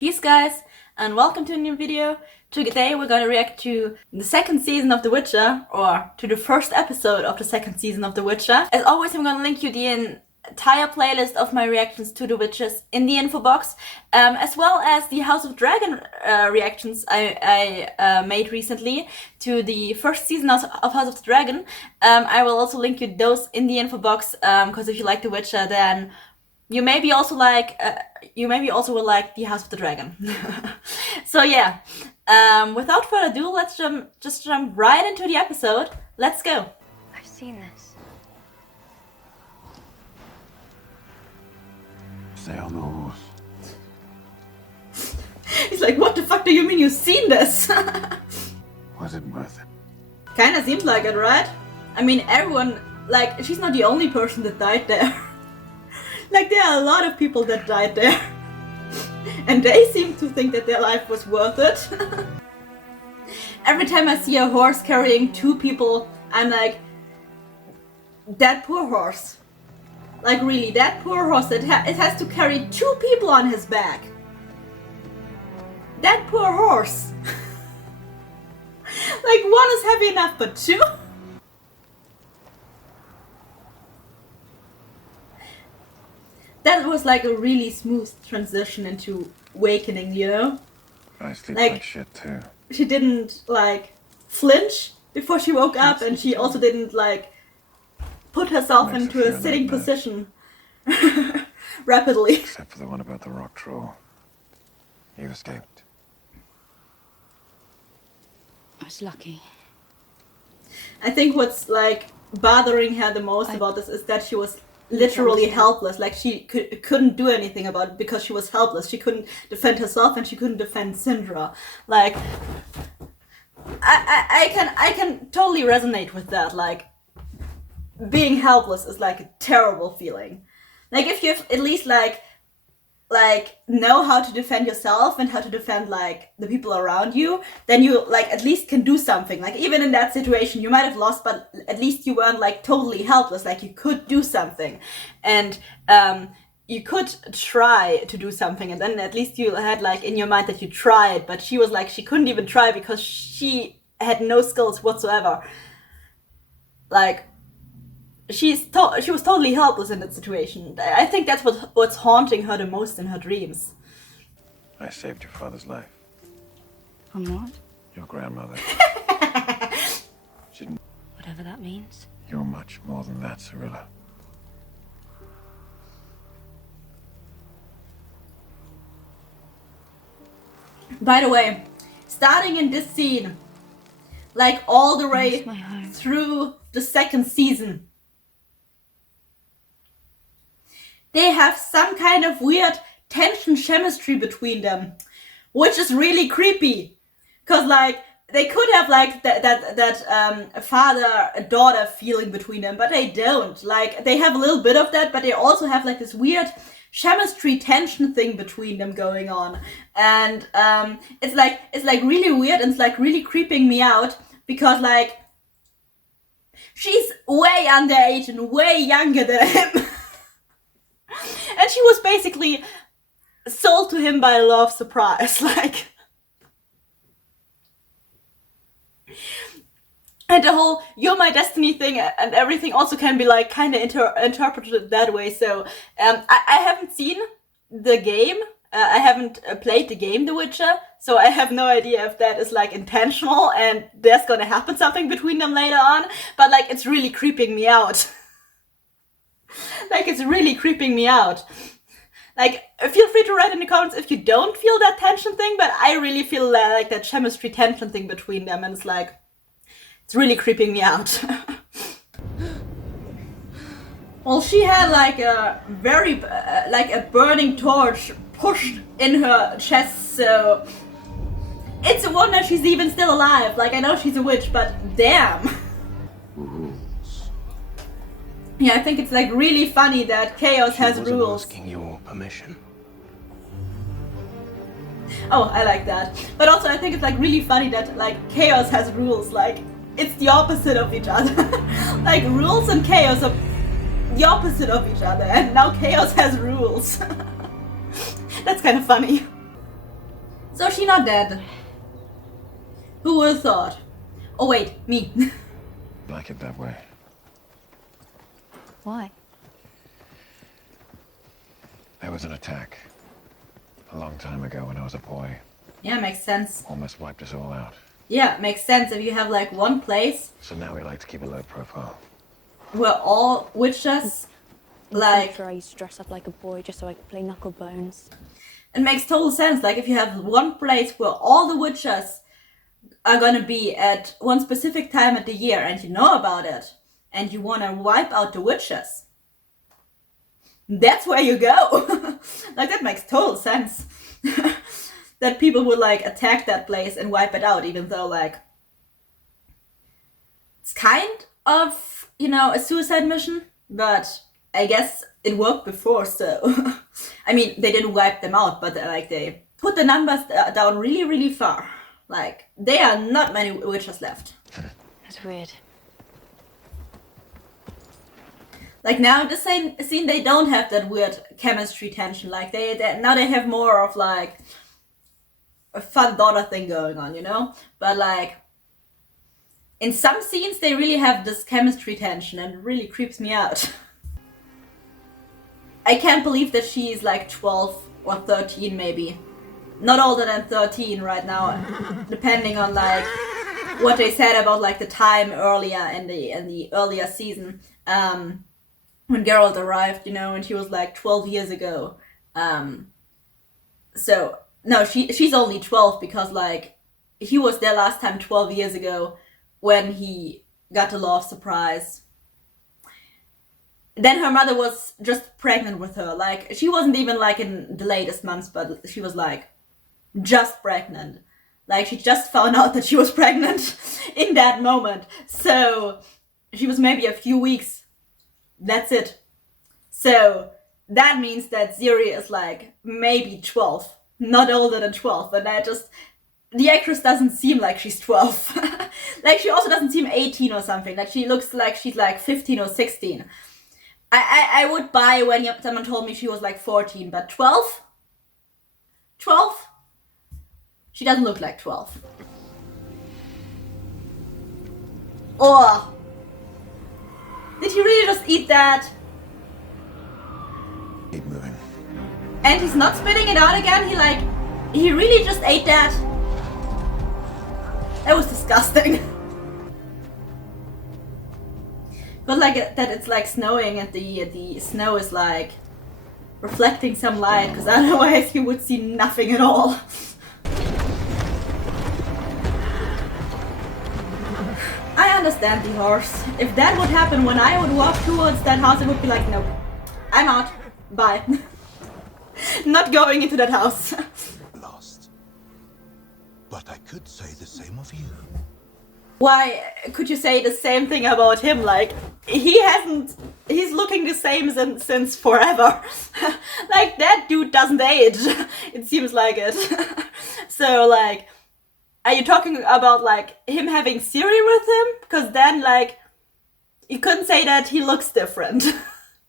Peace guys, and welcome to a new video. Today we're gonna react to the second season of The Witcher, or to the first episode of the second season of The Witcher. As always, I'm gonna link you the entire playlist of my reactions to The Witches in the info box, as well as the House of Dragon reactions I made recently to the first season of House of the Dragon. I will also link you those in the info box, because if you like The Witcher, then you maybe also will like the House of the Dragon. So yeah, without further ado, let's just jump right into the episode. Let's go. I've seen this. Stay on the horse. He's like, what the fuck do you mean you've seen this? Was it worth it? Kinda seems like it, right? I mean, everyone, like, she's not the only person that died there. Like, there are a lot of people that died there. And they seem to think that their life was worth it. Every time I see a horse carrying two people, I'm like, that poor horse. Like, really, that poor horse, it has to carry two people on his back. That poor horse. Like, one is heavy enough, but two? That was like a really smooth transition into Awakening, you know? I sleep Like- like shit too. She didn't like flinch before she woke up, and she also didn't like put herself Makes into her a feel sitting like that. position rapidly. Except for the one about the rock troll. You escaped. I was lucky. I think what's like bothering her the most about this is that she was literally helpless. Like, she couldn't do anything about it because she was helpless. She couldn't defend herself and she couldn't defend Syndra. Like, I can totally resonate with that. Like, being helpless is like a terrible feeling. Like, if you at least like know how to defend yourself and how to defend like the people around you, then you like at least can do something. Like, even in that situation you might have lost, but at least you weren't like totally helpless. Like, you could do something, and you could try to do something, and then at least you had like in your mind that you tried. But she was like, she couldn't even try because she had no skills whatsoever. Like, she was totally helpless in that situation. I think that's what's haunting her the most in her dreams. I saved your father's life. From what? Your grandmother. Whatever that means. You're much more than that, Cirilla. By the way, starting in this scene, like all the way Miss my home. through the second season, they have some kind of weird tension chemistry between them, which is really creepy. Cause like, they could have like that father-daughter feeling between them, but they don't. Like, they have a little bit of that, but they also have like this weird chemistry tension thing between them going on. And it's like really weird, and it's like really creeping me out, because like, she's way underage and way younger than him. And she was basically sold to him by love surprise, like. And the whole "you're my destiny" thing and everything also can be like kind of interpreted that way. So I haven't seen the game. I haven't played the game The Witcher, so I have no idea if that is like intentional and there's gonna happen something between them later on. But like, it's really creeping me out. Like, it's really creeping me out. Like, feel free to write in the comments if you don't feel that tension thing, but I really feel like that chemistry tension thing between them, and it's like, it's really creeping me out. Well, she had like a very, like a burning torch pushed in her chest, so it's a wonder she's even still alive. Like, I know she's a witch, but damn. Rules. Yeah, I think it's like really funny that Chaos has wasn't rules. asking your permission. Oh, I like that. But also, I think it's like really funny that like Chaos has rules. Like, it's the opposite of each other. Like, rules and Chaos are the opposite of each other, and now Chaos has rules. That's kind of funny. So she's not dead. Who would have thought? Oh wait, me. Like it that way. Why? There was an attack a long time ago when I was a boy. Yeah, makes sense. Almost wiped us all out. Yeah, makes sense if you have like one place So now we like to keep a low profile. where all witches like Sure, I used to dress up like a boy just so I could play knuckle bones. it makes total sense. Like if you have one place where all the witches are gonna be at one specific time of the year and you know about it and you wanna wipe out the witches, that's where you go. Like that makes total sense. That people would like attack that place and wipe it out, even though like it's kind of, you know, a suicide mission, but I guess it worked before, so I mean they didn't wipe them out, but like they put the numbers down really, really far. Like there are not many witches left. That's weird. Like now the same scene, they don't have that weird chemistry tension. Like they now they have more of like a fun daughter thing going on, you know. But like in some scenes, they really have this chemistry tension, and it really creeps me out. I can't believe that she is like 12 or 13, maybe. Not older than 13 right now, depending on like what they said about like the time earlier in the earlier season. When Geralt arrived, you know, and she was like 12 years ago. So no, she's only 12 because like he was there last time 12 years ago when he got the love surprise. Then her mother was just pregnant with her. Like she wasn't even like in the latest months, but she was like just pregnant. Like she just found out that she was pregnant in that moment. So she was maybe a few weeks. That's it. So that means that Ciri is like maybe 12, not older than 12. And the actress doesn't seem like she's 12. Like she also doesn't seem 18 or something. Like she looks like she's like 15 or 16. I would buy when someone told me she was like 14, but 12? 12? She doesn't look like 12. Or did he really just eat that? Keep moving. And he's not spitting it out again? He really just ate that? That was disgusting. But like that it's like snowing and the snow is like reflecting some light, because otherwise you would see nothing at all. I understand the horse. If that would happen when I would walk towards that house, it would be like, nope, I'm out. Bye. Not going into that house. Lost. But I could say the same of you. Why could you say the same thing about him? Like, he's looking the same since forever. Like, that dude doesn't age. It seems like it. So, like, are you talking about, like, him having Ciri with him? Because then, like, you couldn't say that he looks different.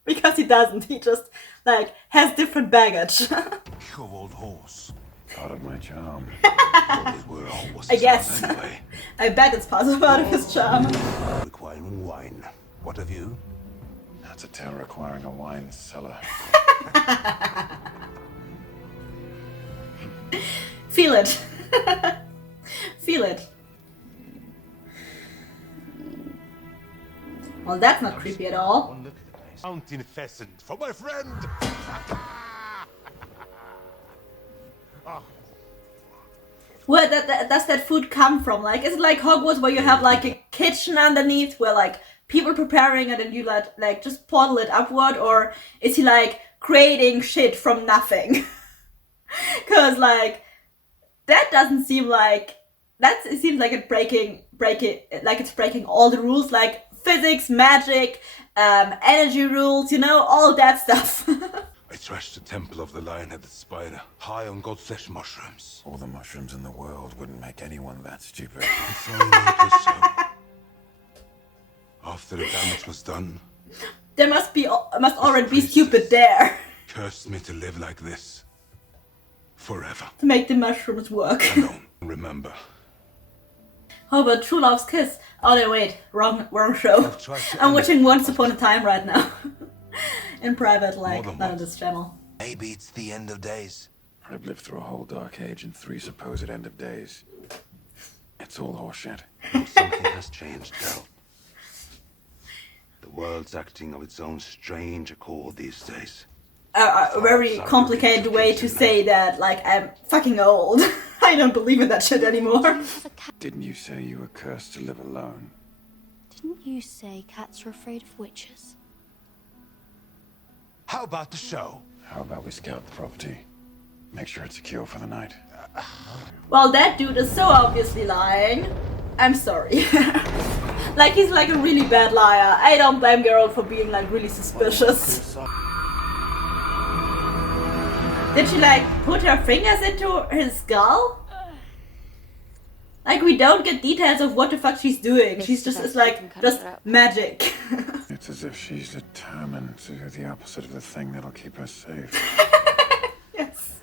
Because he doesn't. He just, like, has different baggage. You old horse. Part of my charm. Always were a horse's I guess. ass anyway. I bet it's possible out of his charm. Requiring wine. What have you? That's a tale requiring a wine cellar. Feel it. Feel it. Well, that's not creepy at all. One look at the place. Mountain pheasant for my friend. Where does that food come from? Like, is it like Hogwarts where you have like a kitchen underneath where like people preparing it and you like just portal it upward, or is he like creating shit from nothing? Cause like that doesn't seem like it seems like it's breaking all the rules, like physics, magic, energy rules, you know, all that stuff. I trashed the temple of the lion-headed spider, high on godflesh mushrooms. All the mushrooms in the world wouldn't make anyone that stupid. If only it was so. After the damage was done, There must already be stupid there. cursed me to live like this. forever. to make the mushrooms work. Alone. Remember. How about True Love's Kiss? Oh no, wait, wrong show. I'm watching Once Upon a Time right now. In private, like, More than not on once. this channel. Maybe it's the end of days. I've lived through a whole dark age and 3 supposed end of days. It's all horseshit. Something has changed, Geralt. The world's acting of its own strange accord these days. A very complicated way to say that, like, I'm fucking old. I don't believe in that shit anymore. Didn't you say you were cursed to live alone? Didn't you say cats are afraid of witches? How about the show? How about we scout the property? Make sure it's secure for the night. Well, that dude is so obviously lying. I'm sorry. Like, he's like a really bad liar. I don't blame Geralt for being, like, really suspicious. Did she, like, put her fingers into his skull? Like, we don't get details of what the fuck she's doing. She's just, it's like, just magic. It's as if she's determined to do the opposite of the thing that'll keep us safe. Yes.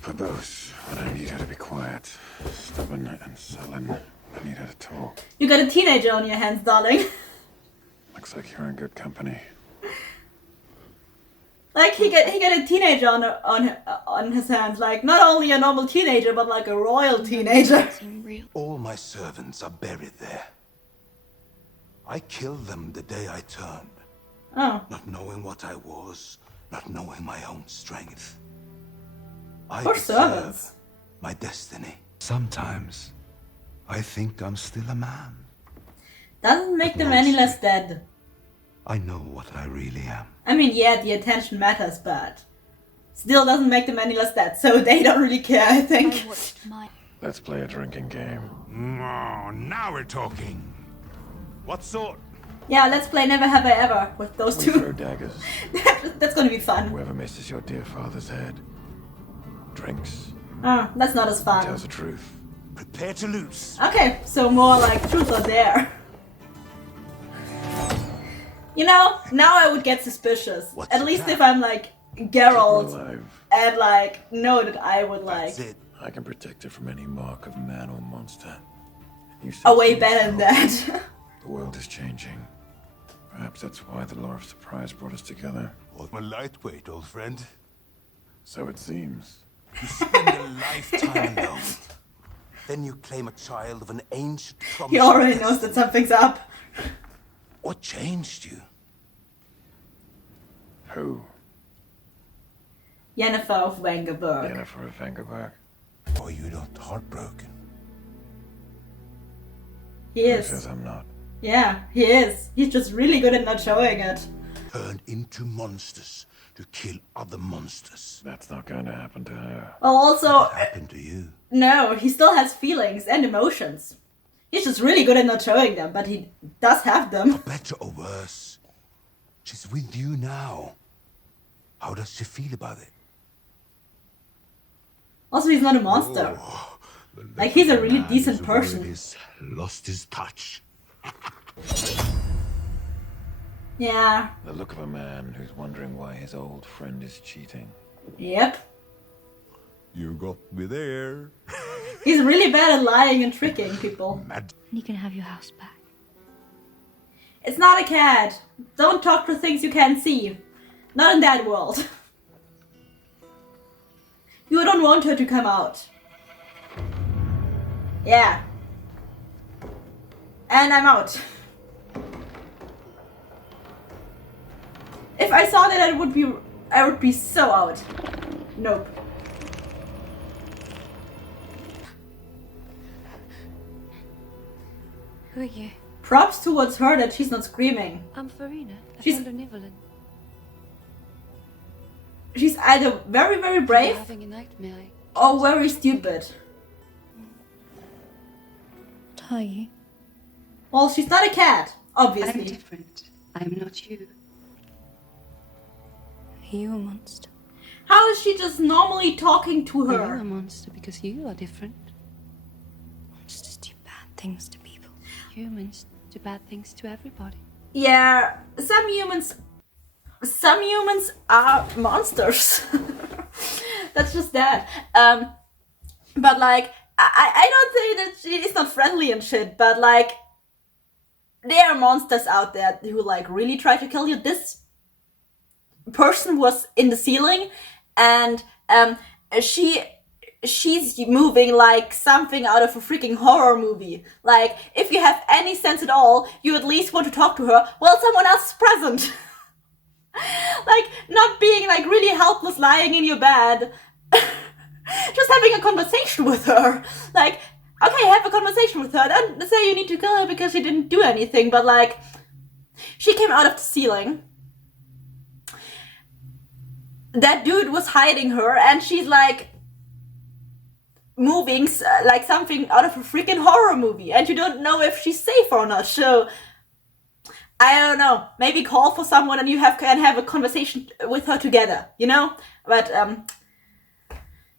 For those, when I need her to be quiet, stubborn and sullen, I need her to talk. You got a teenager on your hands, darling. Looks like you're in good company. Like, he got a teenager on his hands. Like, not only a normal teenager, but like a royal teenager. Seem real. All my servants are buried there. I killed them the day I turned, Oh. not knowing what I was, not knowing my own strength. I Poor deserve servants. my destiny. Sometimes I think I'm still a man. Doesn't make them any less dead. I know what I really am. I mean, yeah, the attention matters, but still doesn't make them any less dead, so they don't really care, I think. I watched my Let's play a drinking game. Oh, now we're talking. What sort? Yeah, let's play Never Have I Ever with those We throw two. daggers. That's gonna be fun. Whoever misses your dear father's head drinks, Oh, that's not as fun. tells the truth. Prepare to lose. Okay, so more like truth or dare. You know, now I would get suspicious. What's At the least plan? if I'm like Keep her Geralt alive. and like know that I would like That's it. I can protect her from any mark of man or monster. You said a way so better than yourself. that. The world is changing. Perhaps that's why the law of surprise brought us together. I'm a lightweight, old friend. So it seems. You spend a lifetime alone. Then you claim a child of an ancient promise. He already knows that something's up. What changed you? Who? Yennefer of Wengerberg. Yennefer of Vengerberg. Are you not heartbroken? He Who says is. I'm not? Yeah, he is. He's just really good at not showing it. Turned into monsters to kill other monsters. That's not going to happen to her. Well, also, What happened to you? no, he still has feelings and emotions. He's just really good at not showing them, but he does have them. Better or worse, she's with you now. How does she feel about it? Also, he's not a monster. Like, he's a really decent person. He's lost his touch. Yeah, The look of a man who's wondering why his old friend is cheating. yep. You got me there. He's really bad at lying and tricking people. Mad. You can have your house back. It's not a cat. Don't talk to things you can't see. Not in that world. You don't want her to come out. Yeah. And I'm out. If I saw that, I would be so out. Nope. Who are you? Props towards her that she's not screaming. I'm Farina, a She's- friend of Nivelin. She's either very, very You're brave having a nightmare. or very stupid. What are you? Well, she's not a cat, I'm obviously. different. I'm not you. Are you a monster? How is she just normally talking to Are you a her? monster because you are different? Monsters do bad things to people. Humans do bad things to everybody. Yeah, some humans are monsters. That's just that. But like, I don't say that she is not friendly and shit, but like, there are monsters out there who like really try to kill you. This person was in the ceiling, and she's moving like something out of a freaking horror movie. Like, if you have any sense at all, you at least want to talk to her while someone else is present. Like, not being like really helpless lying in your bed. Just having a conversation with her. Like, okay, have a conversation with her. Don't say you need to kill her because she didn't do anything, but like, she came out of the ceiling. That dude was hiding her, and she's like moving like something out of a freaking horror movie, and you don't know if she's safe or not. So I don't know. Maybe call for someone and you can have a conversation with her together, you know? But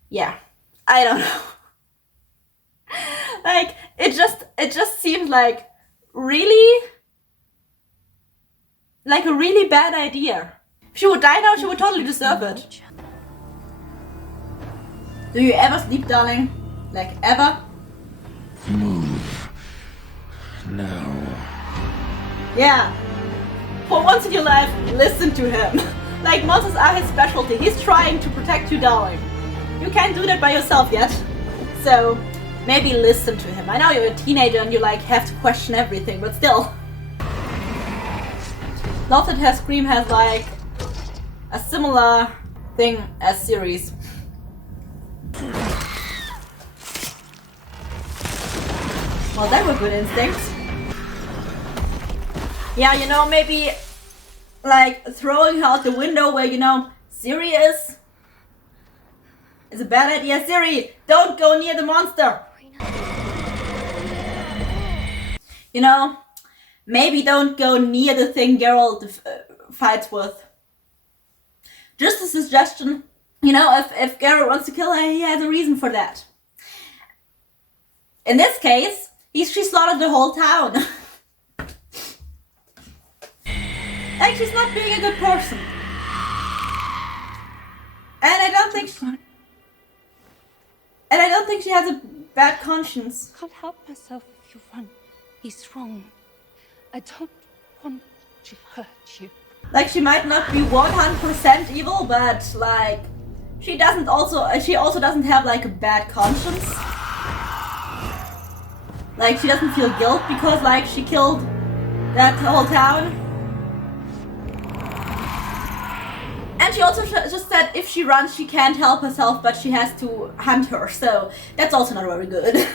yeah, I don't know. Like, it just seemed like really like a really bad idea. If she would die now, she would totally deserve it. Do you ever sleep, darling? Like, ever? Move. Now. Yeah. For once in your life, listen to him. Like, monsters are his specialty. He's trying to protect you, darling. You can't do that by yourself yet. So, maybe listen to him. I know you're a teenager and you like have to question everything, but still. Love that her Scream has like a similar thing as Ciri's. Well, that were good instincts. Yeah, you know, maybe like throwing her out the window where, you know, Ciri is a bad idea. Ciri, don't go near the monster. You know, maybe don't go near the thing Geralt fights with. Just a suggestion. You know, if Geralt wants to kill her, he has a reason for that. In this case, she slaughtered the whole town. Like, she's not being a good person. And I don't think she has a bad conscience. I can't help myself if you run. He's wrong. I don't want to hurt you. Like, she might not be 100% evil, but like, she also doesn't have like a bad conscience. Like, she doesn't feel guilt because like she killed that whole town. And she also just said if she runs, she can't help herself, but she has to hunt her. So that's also not very good.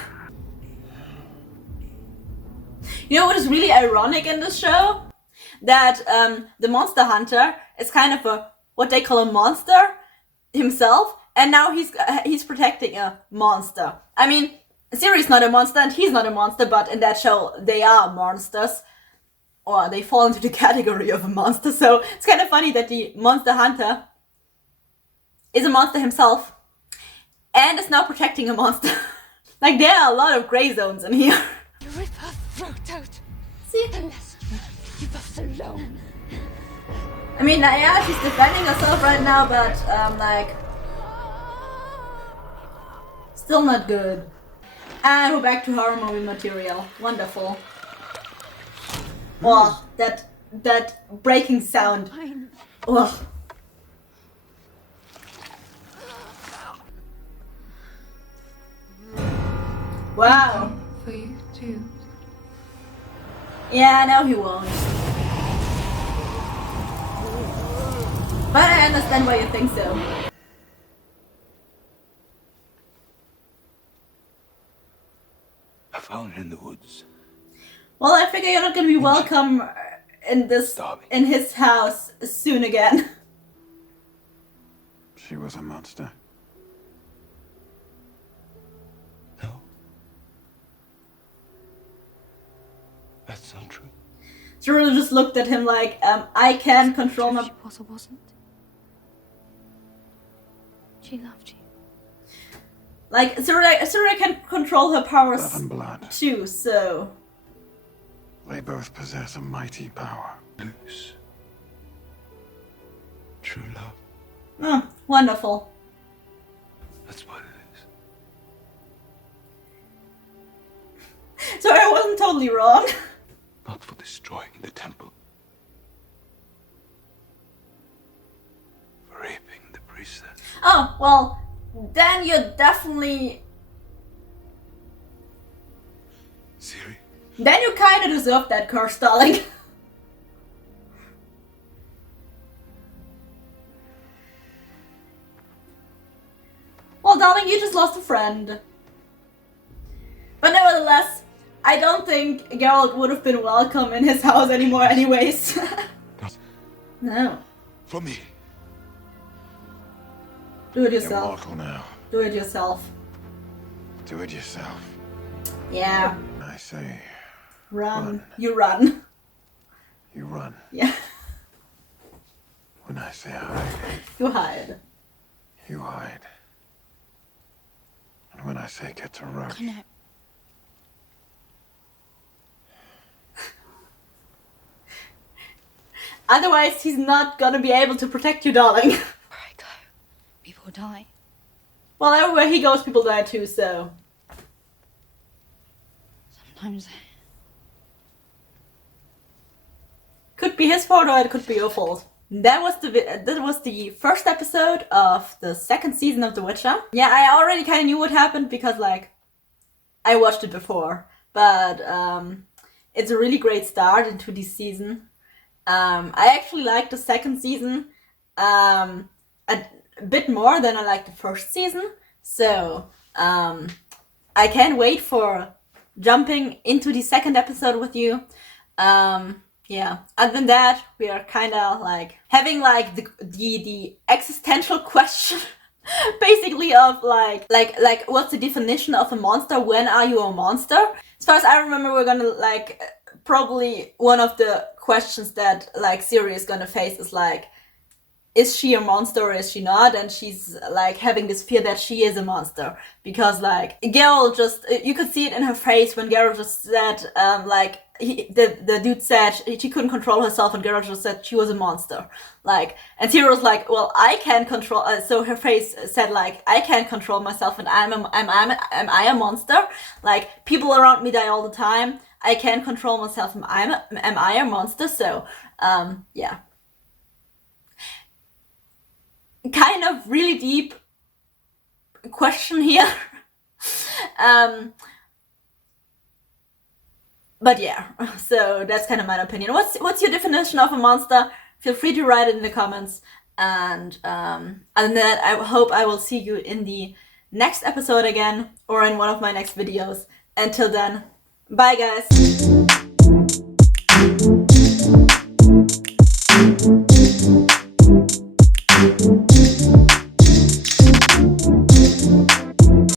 You know what is really ironic in this show? That the monster hunter is kind of what they call a monster himself, and now he's protecting a monster. I mean, Ciri's not a monster and he's not a monster, but in that show they are monsters. Or they fall into the category of a monster, so it's kind of funny that the monster hunter is a monster himself and is now protecting a monster. Like, there are a lot of grey zones in here. Rip her throat out. See? Unless you leave us alone. I mean, yeah, she's defending herself right now, but like, still not good. And we're back to horror movie material. Wonderful. Oh, that breaking sound. Oh. Wow. For you too. Yeah, no, he won't. But I understand why you think so. I found her in the woods. Well, I figure you're not gonna be welcome in his house soon again. She was a monster. No. That's not true. Ciri just looked at him like, I can control my... She was or wasn't. She loved you. Like, Ciri can control her powers Love and blood. too, so... They both possess a mighty power. Lose. True love. Oh, wonderful. That's what it is. So I wasn't totally wrong. Not for destroying the temple. For raping the priestess. Oh, well, then you're definitely... Ciri? Then you kinda deserve that curse, darling. Well, darling, you just lost a friend. But nevertheless, I don't think Geralt would have been welcome in his house anymore anyways. No. From me. Do it You're yourself. mortal now. Do it yourself. Do it yourself. Yeah. I say, Run. Run. You run. you run. Yeah. When I say hide, You hide. you hide. And when I say get to work, Connor. Otherwise, he's not gonna be able to protect you, darling. Where I go, people die. Well, everywhere he goes, people die too, so... Sometimes Could be his fault or it could be your fault. That was the first episode of the second season of The Witcher. Yeah, I already kind of knew what happened because, like, I watched it before. But it's a really great start into this season. I actually liked the second season a bit more than I liked the first season. So I can't wait for jumping into the second episode with you. Yeah, other than that, we are kind of like having like the existential question basically of like what's the definition of a monster? When are you a monster? As far as I remember, we're gonna like probably one of the questions that like Ciri is gonna face is like, is she a monster or is she not? And she's like having this fear that she is a monster because like Geralt just, you could see it in her face when Geralt just said like the dude said she couldn't control herself and Geralt just said she was a monster. Like, and Ciri was like, well, I can't control, so her face said like, I can't control myself and am I a monster? Like, people around me die all the time. I can't control myself. Am I a monster? So, yeah. Kind of really deep question here. But yeah, so that's kind of my opinion. What's your definition of a monster? Feel free to write it in the comments. And other than that, I hope I will see you in the next episode again or in one of my next videos. Until then, bye guys.